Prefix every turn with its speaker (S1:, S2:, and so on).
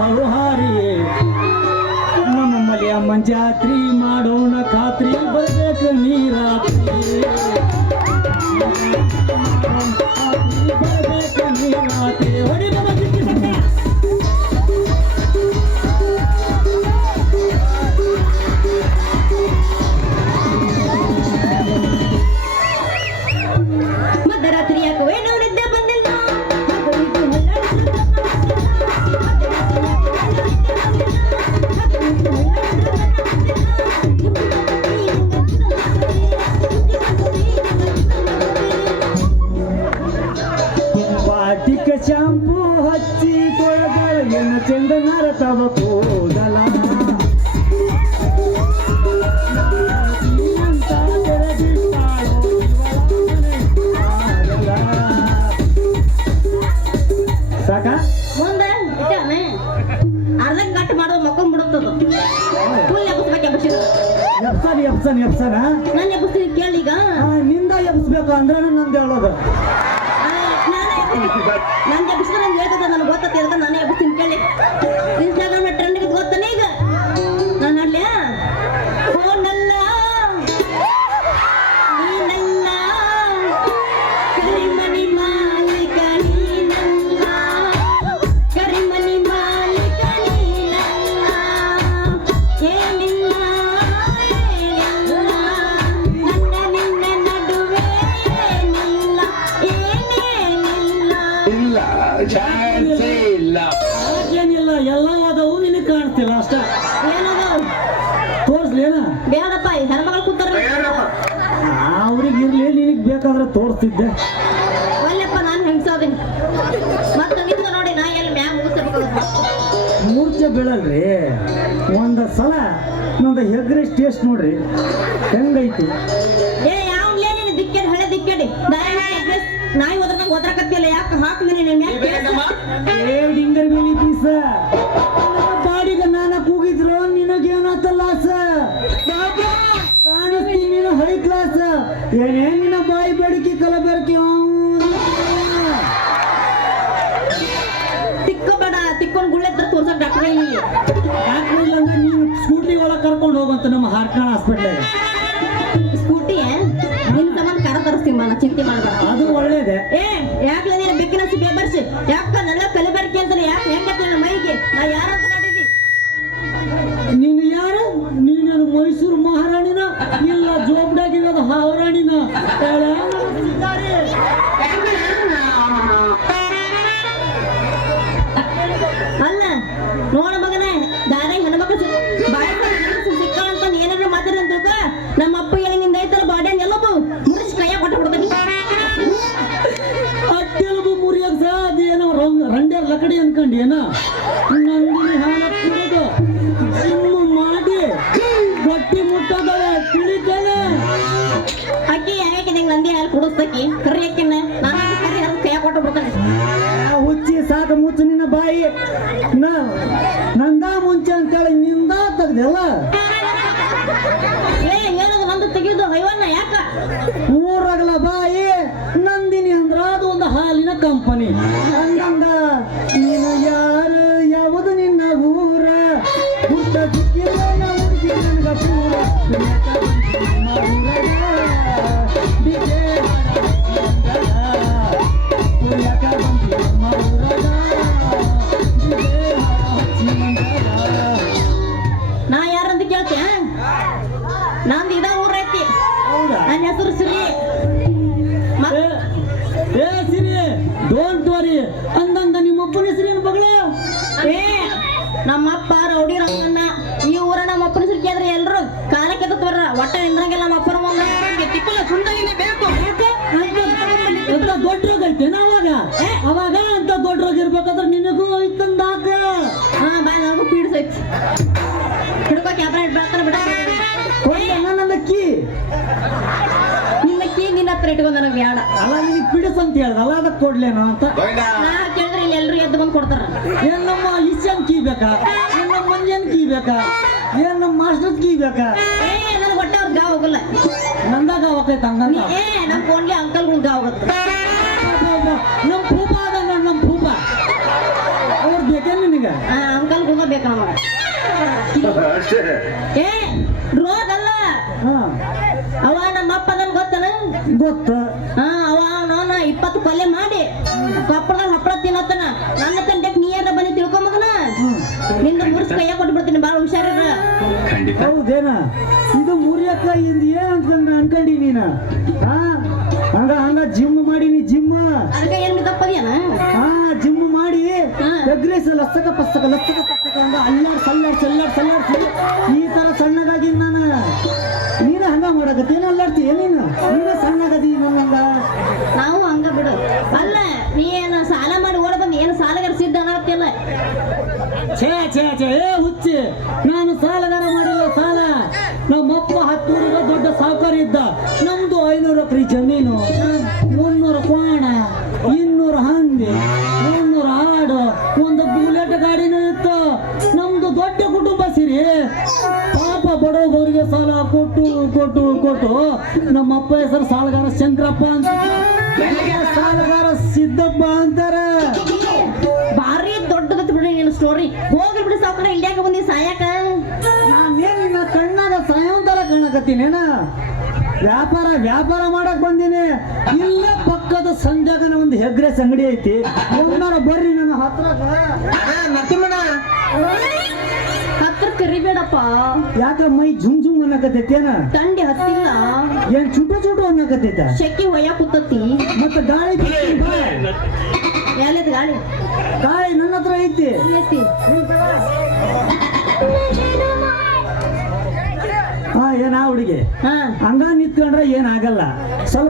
S1: ಬಾಳು ಹಾರಿಯೇ. ನಮ್ಮ ಮಲೆಯ ಮಂಜಾತ್ರಿ ಮಾಡೋಣ ಖಾತ್ರಿ. ಬರ್ಬೇಕು ನೀರಾತ್ರಿ. ನರತವ ಕೂದಲ. ಸಾಕ?
S2: ಮುಂದೆ ಇಟ್ಟಾನೆ ಅರ್ಧ ಗಟ್ಟು ಮಾಡೋದು ಮಕ್ಕೊಂಡ್ ಬಿಡುತ್ತದ. ಫುಲ್ ಎಬ್ಸ್ಬೇಕು ಎಬ್ಸಿದ್ರು
S1: ಎಪ್ಸನ್ ಎಪ್ಸನ್ ಎಪ್ಸನ
S2: ನಾನು ಎಬ್ಸ್ತೀನಿ ಕೇಳೀಗ
S1: ನಿಂದ ಎಬ್ಸ್ಬೇಕು ಅಂದ್ರೆ ನಂದು ಹೇಳೋದು.
S2: ನಾನು ಹೇಳ್ತದ ನನಗೆ ಗೊತ್ತೈತಿ ಅಂತ ನಾನೇ ಎಬ್ಸ್ತೀನಿ ಕೇಳಿ.
S3: ಇಲ್ಲ
S1: ಏನಿಲ್ಲ ಎಲ್ಲ ಅದಾವು ನಿನಗೆ ಕಾಣ್ತಿಲ್ಲ ಅಷ್ಟೇ.
S2: ಏನದು?
S1: ತೋರಿಸ್ಲೇನ
S2: ಬೇಡಪ್ಪ ಈ ಹೆಣ್ಮಗಳು ಕೂತಾರ.
S1: ಅವ್ರಿಗೆ ಇರ್ಲಿ ನಿನಗೆ ಬೇಕಾದ್ರೆ ತೋರಿಸ್ತಿದ್ದೆ.
S2: ಅಲ್ಲಪ್ಪ ನಾನು ಹೆಂಗ್ಸೋದಿನಿ ಮತ್ತೆ ನಿಂತ ನೋಡಿ ನಾ ಎಲ್ಲಿ ಮ್ಯಾಮ್
S1: ಮೂರ್ಛೆ ಬೀಳಲ್ರಿ. ಒಂದ ಸಲ ನಂದು ಹೆಗ್ರೆ ಟೇಸ್ಟ್ ನೋಡ್ರಿ. ಹೆಂಗೈತಿ?
S2: ಏ ಯಾವ್ಲೇ ನೀನು ದಿಕ್ಕೇಡಿ ಹಳೆ ದಿಕ್ಕೇಡಿ? ನಾಯಿ ಹೋದ್ರಂಗ ಹೋದ್ರಕತ್ತಿಲ್ಲ ಯಾಕೆ ಹಾಕ್ತೀನಿ ನಿನ್ನ ಮ್ಯಾಗ?
S1: ನೀನು ಏನೇನಿನ ಬಾಯಿ ಬೇಡಿಕೆ ಕಲಬೆರಕೆ
S2: ತಿಕ್ಕೋಬೇಡ ತಿಕ್ಕೊಂಡು ಗುಳ್ಳೆದ್ರ ತೋರ್ಸಕ್ ಡಾಕ್ಟರ್ ಇಲ್ಲಿ.
S1: ಯಾಕೆ ಅಂದ್ರೆ ನೀನು ಸ್ಕೂಟಿ ಒಳಗೆ ಕರ್ಕೊಂಡು ಹೋಗಂತ ನಮ್ಮ ಹಾರ್ಕಳ ಹಾಸ್ಪಿಟ್ಲ್
S2: ಸ್ಕೂಟಿ ನಿನ್ನ ತಮ್ಮ ಕರ ತರಿಸ್ತೀನಿ ಮನ ಚಿಂತೆ ಮಾಡಬೇಡ.
S1: ಅದು ಒಳ್ಳೇದೆ.
S2: ಏ ಯಾಕೆ ನೀನು ಬೆಕ್ಕಿನ ಬೇಬರ್ಸಿ ಬರ್ಸಿ ಯಾಕ ನನ್ನ ಕಲಬೆರಕೆ ಅಂತ ಯಾಕೆ ಹೆಂಗತ್ತೆ ನನ್ನ ಮೈಗೆ? ನಾ ಯಾರಂತ
S1: ಇಲ್ಲ ಜೋಬ್ಡಾಗಿರೋದು ಹಾವರಾಣಿನ?
S2: ಅಲ್ಲ, ನೋಡ ಮಗನ, ದಾರಿ ಹೆಣ್ಮಕ್ಳು ಸಿ- ಬಾಯಿ ಸಿಕ್ಕಾಳ ಅಂತ ಏನಾದ್ರು ಮಾತಾಡಂತ ನಮ್ಮ ಅಪ್ಪ ಏನಿಂದ ನಿಂದ ಐತಲ್ಲ ಬಾಡಿ ಎಲ್ಲದು ಮುರಿಸಿ ಕೈಯ ಕೊಟ್ಟು ಬಿಡ್ತಾನೆ.
S1: ಅಟ್ಟೆಲುಬು ಮುರಿಯೋದು ಸಹ ಅದೇನೋ ಲಕಡಿ ಅನ್ಕೊಂಡು, ಏನ? ನಂದಿನಿ ಹಾಲ ಕುಡಿದು
S2: ಕರಿ ಅಕ್ಕಿನ ನಾನು ಕರಿ ಅದು ಕೊಟ್ಟು ಬಿಡ್ತಾನೆ
S1: ಹುಚ್ಚಿ ಸಾಕು ಮುಚ್ಚು ನಿನ್ನ ಬಾಯಿ. ನ ನಂದ ಮುಂಚೆ ಅಂತೇಳಿ ನಿಂದ ತೆಗ್ದಿಲ್ಲ
S2: ಏ ಹೇಳೋದು ನಂದು ತೆಗೆಯೋದು ಹೈವನ್ನ ಯಾಕ?
S1: ಊರಾಗಲ ಬಾಯಿ ನಂದಿನಿ ಅಂದ್ರ ಅದು ಒಂದು ಹಾಲಿನ ಕಂಪನಿ.
S2: ನಂದು ಇದ ಊರ ಐತಿ
S1: ಹೌದಾ
S2: ನನ್ನ ಹೆಸರು ಸಿರಿ
S1: ಏ ಸಿರಿ ಡೋಂಟ್ ವರಿ ಅಂದಂಗ ನಿಮ್ಮಪ್ಪನ ಏನು ಬಗ್ಳು
S2: ಏ ನಮ್ಮಪ್ಪ ರೌಡಿ ರಂಗಣ್ಣ ಈ ಊರ ನಮ್ಮ ಅಪ್ಪನ ಹೆಸರು ಕೇಳಿದ್ರೆ ಎಲ್ರು ಕಾಲಕ್ಕೆ ಎತ್ತ ಬರ್ರ ಒಟ್ಟ ನಿಂದ್ರಂಗಿಲ್ಲ ನಮ್ಮ ಅಪ್ಪನ ಮುಂದೆ ತಿಕ್ಕುಲ ಸುಂದರಿನೇ ಬೇಕು
S1: ಅಂತ ದೊಡ್ಡ ರೋಗ ಐತೆ ಅವಾಗ ಅವಾಗ ಅಂತ ದೊಡ್ಡ ರೋಗ ಇರ್ಬೇಕಾದ್ರೆ ನಿನಗೂ ಐತಂದಾಗ
S2: ಹಾ ಬಾಯ್ ನನಗೂ ಪೀಡ್ಸೈತಿ ಬೇಡ
S1: ಅಲ್ಲ ನಿನಗೆ ಪಿಡಿಸ್ ಅಂತ ಹೇಳ್ದಲ್ಲ ಅದಕ್ಕೆ ಕೊಡ್ಲೇನೋ ಅಂತ.
S2: ನಾ ಕೇಳಿದ್ರೆ ಇಲ್ಲಿ ಎಲ್ರು ಎದ್ದು ಬಂದು ಕೊಡ್ತಾರ.
S1: ಏನ್ ನಮ್ಮ ಇಸ್ಯನ್ ಕೀ ಬೇಕಾ? ಏನ್ ನಮ್ಮ ಮಂಜನ್ ಕೀ ಬೇಕಾ? ಏನ್ ನಮ್ಮ ಮಾಸ್ಟರ್ ಕೀ ಬೇಕಾ?
S2: ಏ ನನಗೆ ಹೊಟ್ಟೆ ಅವ್ರ ಗಾವ್ ಹೋಗಲ್ಲ.
S1: ನಂದಾಗ
S2: ನೀ
S1: ಹಂಗಂತ?
S2: ಏ ನಮ್ಮ ಫೋನ್ಗೆ ಗುಳ್ ಗಾವ್ ಹೋಗುತ್ತೆ.
S1: ನಮ್ಮ ಭೂಪ ಅದ ನೋಡ್ ನಮ್ಮ ಭೂಪ ಅವ್ರು ಬೇಕೇನ್ ನಿನಗ?
S2: ಆ ಅಂಕಲ್ ಬೇಕು ಬೇಕಾ
S3: ಅಷ್ಟೇ.
S2: ಏ ರೋಗ ಅಲ್ಲ
S1: ಹಾ.
S2: ಅವ
S1: ಗೊತ್ತ.
S2: ಹಾ ಅವ ಅವನ ಇಪ್ಪತ್ತು ಪಲ್ಯ ಮಾಡಿ. ಕೊಪ್ಪಳದಾಗ ಹಪ್ಪಳ ತಿನ್ನತ್ತನ. ನನ್ನ ತಂಟೆಕ್ ನೀ ಏನಾರ ಬಂದು ತಿಳ್ಕೊಂಬಗನ ನಿಂದ ಮುರ್ಸ್ ಕೈಯ ಕೊಟ್ಟು ಬಿಡ್ತೀನಿ ಬಾಳ
S3: ಹುಷಾರ
S1: ಹೌದೇನ? ಇದು ಮುರಿಯಕ್ಕ ಇಂದ ಏನ್ ಅಂತ ಅನ್ಕೊಂಡಿ ನೀನ? ಹಾ? ಹಂಗ ಹಂಗ ಜಿಮ್ ಮಾಡೀನಿ ಜಿಮ್.
S2: ಅದಕ್ಕೆ ಏನ್ ತಪ್ಪದೇನ
S1: ಹಾ ಜಿಮ್ ಮಾಡಿ. ಎಗ್ರೇಸ್ ಲಸ್ತಕ ಪಸ್ತಕ ಲಸ್ತಕ ಪಸ್ತಕ ಹಂಗ ಅಲ್ಲಾಡ್ ಸಲ್ಲಾಡ್ ಸಲ್ಲಾಡ್ ಸಲ್ಲಾಡ್ ಸಲ್ಲಾಡ್ ಈ ಮಾಡಕತ್ತಿ ಏನ್ ಅಲ್ಲಾಡ್ತೀಯ ನೀನು? ನೀನ ಸಣ್ಣಗದಿ ನನ್ನಂಗ
S2: ನಾವು ಹಂಗ ಬಿಡು. ಅಲ್ಲ ನೀ ಏನ ಸಾಲ ಮಾಡಿ ಓಡ ಬಂದು ಏನು ಸಾಲಗಾರ ಸಿದ್ಧ ಅನ್ನತ್ತಿಲ್ಲ
S1: ಛೇ ಛೇ ಛೇ ಏ ಹುಚ್ಚಿ ನಾನು ಸಾಲಗಾರ ಮಾಡಿಲ್ಲ ಸಾಲ. ನಮ್ಮಪ್ಪ ಹತ್ತೂರಿಗ ದೊಡ್ಡ ಸಾಹುಕಾರ ಇದ್ದ. ನಮ್ದು ಐನೂರು ಎಕರೆ ಜಮೀನು ಮುನ್ನೂರ ಕೋಣ ಇನ್ನೂರ ಹಂದಿ ಮುನ್ನೂರು ಆಡು ಒಂದು ಬುಲೆಟ್ ಗಾಡಿನೂ ಇತ್ತು. ನಮ್ದು ದೊಡ್ಡ ಕುಟುಂಬ ಸಿರಿ. ಕೊಟ್ಟು ಕೊಟ್ಟು ನಮ್ಮ ನಮ್ಮಪ್ಪ ಹೆಸರು ಸಾಲಗಾರ ಚಂದ್ರಪ್ಪ ಅಂತ. ಸಾಲಗಾರ ಸಿದ್ದಪ್ಪ ಅಂತಾರೆ.
S2: ಭಾರಿ ದೊಡ್ಡದತ್ತು ಬಿಡಿ ನಿನ್ನ ಸ್ಟೋರಿ ಹೋಗಿ ಬಿಡಿ ಸಾವುಕಾರ ಇಂಡಿಯಾಗ ಬಂದಿ ಸಾಯಕ.
S1: ನಾನೇನ್ ನಿನ್ನ ಕಣ್ಣಾಗ ಸಾಯಂತರ ಕಾಣಕತ್ತೀನೇನ ವ್ಯಾಪಾರ ವ್ಯಾಪಾರ ಮಾಡಕ್ ಬಂದೀನಿ. ಇಲ್ಲ ಪಕ್ಕದ ಸಂಜಾಗನ ಒಂದು ಹೆಗ್ರೆಸ್ ಅಂಗಡಿ ಐತಿ. ಬರ್ರಿ ನನ್ನ ಹತ್ರ
S2: ಹತ್ರ ಕರಿಬೇಡಪ್ಪ.
S1: ಯಾಕ ಮೈ ಜುಮ್ ಜುಮ್ ಅನ್ನಕತ್ತೈತೇನ
S2: ತಂಡಿ ಹತ್ತಿಲ್ಲ.
S1: ಏನ್ ಚುಟು ಚುಟು ಅನ್ನಕತ್ತೈತ?
S2: ಶೆಕಿ ಒಯ್ಯ ಕುತ್ತತ್ತಿ
S1: ಮತ್ತ ಗಾಳಿ ಬಾ.
S2: ಗಾಳಿ?
S1: ಗಾಳಿ ನನ್ನ ಹತ್ರ ಐತಿ.
S2: ಐತಿ.
S1: ಹಾ ಏನ ಹುಡುಗಿ?
S2: ಹಾ.
S1: ಹಂಗ ನಿತ್ಕೊಂಡ್ರೆ ಏನಾಗಲ್ಲ ಸ್ವಲ್ಪ